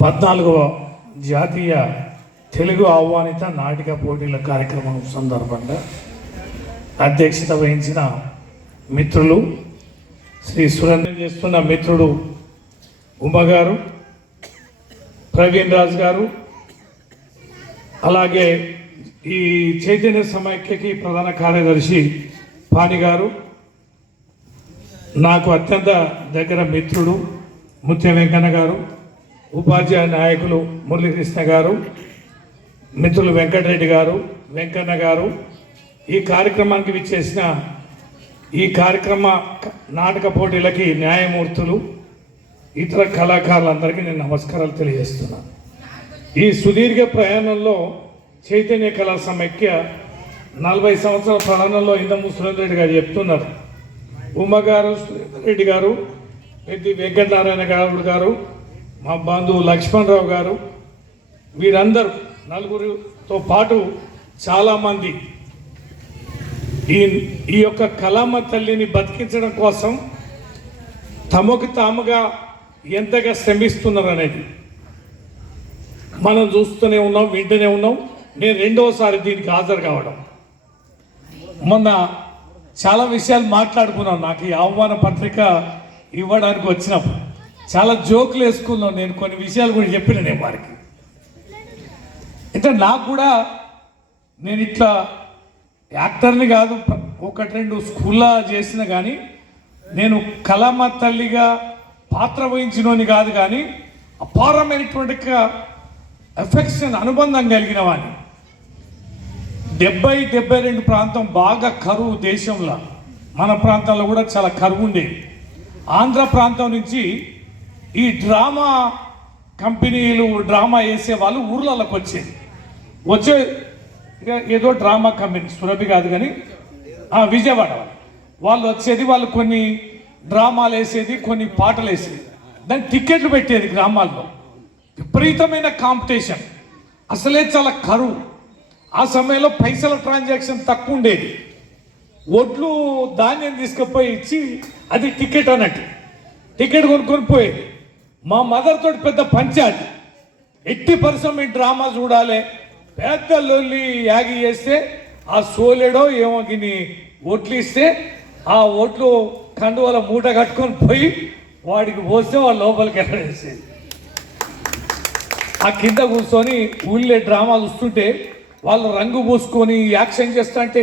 14వ జాతీయ తెలుగు ఆహ్వానిత నాటిక పోటీల కార్యక్రమం సందర్భంగా అధ్యక్షత వహించిన మిత్రులు శ్రీ సురేంద్ర చేస్తున్న మిత్రుడు ఉమ్మగారు, ప్రవీణ్ రాజ్ గారు, అలాగే ఈ చైతన్య సమైక్యకి ప్రధాన కార్యదర్శి పాని గారు, నాకు అత్యంత దగ్గర మిత్రుడు ముత్య వెంకన్న గారు, ఉపాధ్యాయ నాయకులు మురళీకృష్ణ గారు, మిత్రులు వెంకటరెడ్డి గారు, వెంకన్న గారు, ఈ కార్యక్రమానికి విచ్చేసిన ఈ కార్యక్రమ నాటక పోటీలకి న్యాయమూర్తులు, ఇతర కళాకారులందరికీ నేను నమస్కారాలు తెలియజేస్తున్నాను. ఈ సుదీర్ఘ ప్రయాణంలో చైతన్య కళా సమైక్య 40 సంవత్సరాల ప్రయాణంలో ఇందము సురేంద్ర రెడ్డి గారు చెప్తున్నారు. ఉమ్మగారు, సురేంద్ర రెడ్డి గారు, పెద్ది వెంకటనారాయణ గారు, మా బంధువు లక్ష్మణరావు గారు, వీరందరూ నలుగురితో పాటు చాలామంది ఈ యొక్క కళామ తల్లిని బతికించడం కోసం తమకు తాముగా ఎంతగా శ్రమిస్తున్నారు అనేది మనం చూస్తూనే ఉన్నాం, వింటూనే ఉన్నాం. నేను రెండవసారి దీనికి హాజరు కావడం, మొన్న చాలా విషయాలు మాట్లాడుకున్నాం. నాకు ఈ ఆహ్వాన పత్రిక ఇవ్వడానికి వచ్చినప్పుడు చాలా జోకులు వేసుకున్నాం. నేను కొన్ని విషయాలు కూడా చెప్పిన నేను వారికి. అంటే నాకు కూడా నేను ఇట్లా యాక్టర్ని కాదు, 1-2 స్కూల్లో చేసిన, కానీ నేను కళామ తల్లిగా పాత్ర వహించినోని కాదు, కానీ అపారమైనటువంటి ఎఫెక్షన్ అనుబంధం కలిగిన వాడిని. 70-72 ప్రాంతం బాగా కరువు దేశంలో, మన ప్రాంతాల్లో కూడా చాలా కరువు ఉండేది. ఆంధ్ర ప్రాంతం నుంచి ఈ డ్రామా కంపెనీలు డ్రామా వేసే వాళ్ళు ఊర్లలోకి వచ్చే ఏదో డ్రామా కంపెనీ సురభి కాదు కానీ విజయవాడ వాళ్ళు వచ్చేది, వాళ్ళు కొన్ని డ్రామాలు వేసేది, కొన్ని పాటలు వేసేది, దానికి టికెట్లు పెట్టేది. గ్రామాల్లో విపరీతమైన కాంపిటీషన్, అసలే చాలా కరువు. ఆ సమయంలో పైసల ట్రాన్సాక్షన్ తక్కువ ఉండేది. ఒడ్లు ధాన్యం తీసుకుపోయి ఇచ్చి అది టికెట్ అన్నట్టు, టికెట్ కొనుక్కొని పోయేది. మా మదర్ తోటి పెద్ద పంచాయతీ, 80% డ్రామా చూడాలి, పెద్ద లొల్లి యాగి చేస్తే ఆ సోలేడో ఏమో గిని ఓట్లు ఇస్తే ఆ ఓట్లు కండువల మూట కట్టుకొని పోయి వాడికి పోస్తే వాళ్ళు లోపలికి వెళ్ళేసేది. ఆ కింద కూర్చొని ఊళ్ళే డ్రామా చూస్తుంటే వాళ్ళు రంగు పూసుకొని యాక్షన్ చేస్తా అంటే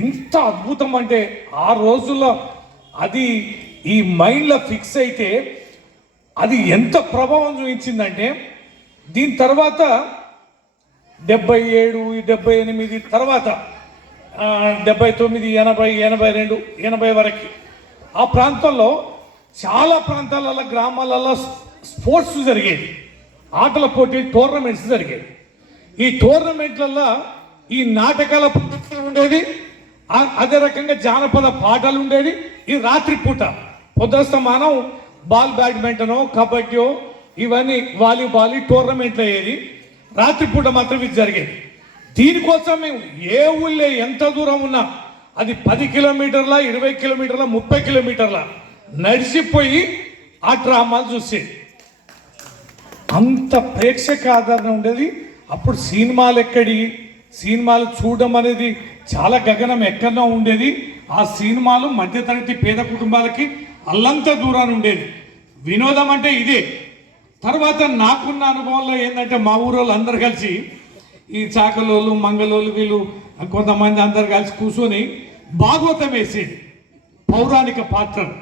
ఎంత అద్భుతం అంటే ఆ రోజుల్లో అది ఈ మైండ్లో ఫిక్స్ అయితే అది ఎంత ప్రభావం చూపించిందంటే దీని తర్వాత 77, 78 తర్వాత 79, 80, 82, 80 వరకు ఆ ప్రాంతంలో చాలా ప్రాంతాలలో గ్రామాలలో స్పోర్ట్స్ జరిగేది, ఆటల పోటీ టోర్నమెంట్స్ జరిగేది. ఈ టోర్నమెంట్లలో ఈ నాటకాల పద్ధతులు ఉండేది, అదే రకంగా జానపద పాటలు ఉండేది. ఈ రాత్రి పూట పొద్దుస్తమానం బ్యాడ్మింటనో కబడ్డీయో ఇవన్నీ వాలీబాల్ టోర్నమెంట్లు అయ్యేది. రాత్రిపూట మాత్రం ఇది జరిగేది. దీనికోసం మేము ఏ ఊళ్ళో ఎంత దూరం ఉన్నా, అది 10 కిలోమీటర్ల, 20 కిలోమీటర్ల, 30 కిలోమీటర్ల నడిచిపోయి ఆ డ్రామాలు చూసేది. అంత ప్రేక్షక ఆదరణ ఉండేది. అప్పుడు సినిమాలు చూడడం అనేది చాలా గగనం ఎక్కడో ఉండేది. ఆ సినిమాలు మధ్యతరగతి పేద కుటుంబాలకి అల్లంత దూరాన్ని ఉండేది. వినోదం అంటే ఇదే. తర్వాత నాకున్న అనుభవంలో ఏంటంటే మా ఊరోళ్ళు అందరు కలిసి, ఈ చాకలోళ్ళు, మంగళోళ్ళు, వీళ్ళు కొంతమంది అందరు కలిసి కూర్చొని భాగవతం వేసేది, పౌరాణిక పాత్రలు.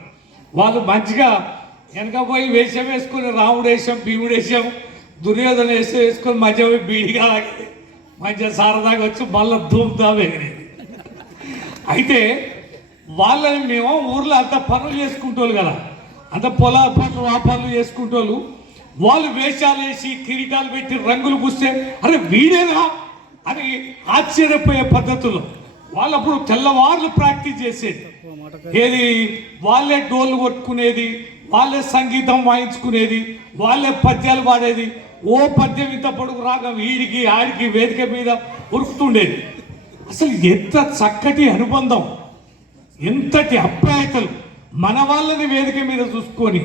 వాళ్ళు మంచిగా వెనక పోయి వేషం వేసుకొని రాముడు వేషం, భీముడు వేషం, దుర్యోధన వేసుకొని మధ్య పోయి బీడిగా లాగేది, మంచిగా సారదాగా వచ్చి మళ్ళీ ధూమ్ధాం ఎగిరేది. అయితే వాళ్ళని మేము ఊర్లో అంత పనులు చేసుకుంటోళ్ళు కదా, అంత పొలాల పనులు ఆ పనులు చేసుకుంటోళ్ళు. వాళ్ళు వేషాలు వేసి కిరీటాలు పెట్టి రంగులు పూస్తే అరే వీడేనా అని ఆశ్చర్యపోయే పద్ధతుల్లో వాళ్ళు అప్పుడు తెల్లవార్లు ప్రాక్టీస్ చేసేది. ఏది వాళ్ళే డోళ్ళు కొట్టుకునేది, వాళ్ళే సంగీతం వాయించుకునేది, వాళ్ళే పద్యాలు పాడేది. ఓ పద్యం ఇంత పొడుగు రాగా వీడికి ఆడికి వేదిక మీద ఉరుకుతుండేది. అసలు ఎంత చక్కటి అనుబంధం, ఎంతటి అప్యాయతలు. మన వాళ్ళని వేదిక మీద చూసుకొని,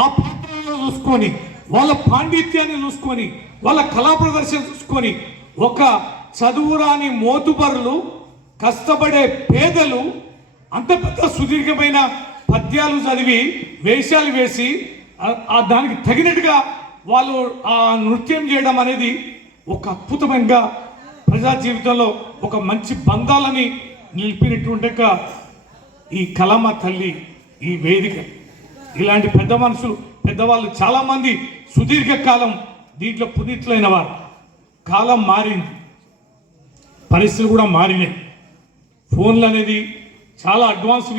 ఆ పాత్రలను చూసుకొని వాళ్ళ పాండిత్యాన్ని చూసుకొని వాళ్ళ కళా ప్రదర్శన చూసుకొని ఒక చదువురాని మోతుబరులు కష్టపడే పేదలు అంత పెద్ద సుదీర్ఘమైన పద్యాలు చదివి వేషాలు వేసి దానికి తగినట్టుగా వాళ్ళు ఆ నృత్యం చేయడం అనేది ఒక అద్భుతమైన ప్రజా జీవితంలో ఒక మంచి బంధాలని నిలిపినటువంటి ఈ కళమ్మ తల్లి ఈ వేదిక ఇలాంటి పెద్ద మనుషులు పెద్దవాళ్ళు చాలామంది సుదీర్ఘ కాలం దీంట్లో పునీతులైన వారు. కాలం మారింది, పరిస్థితులు కూడా మారినాయి. ఫోన్లు అనేది చాలా అడ్వాన్స్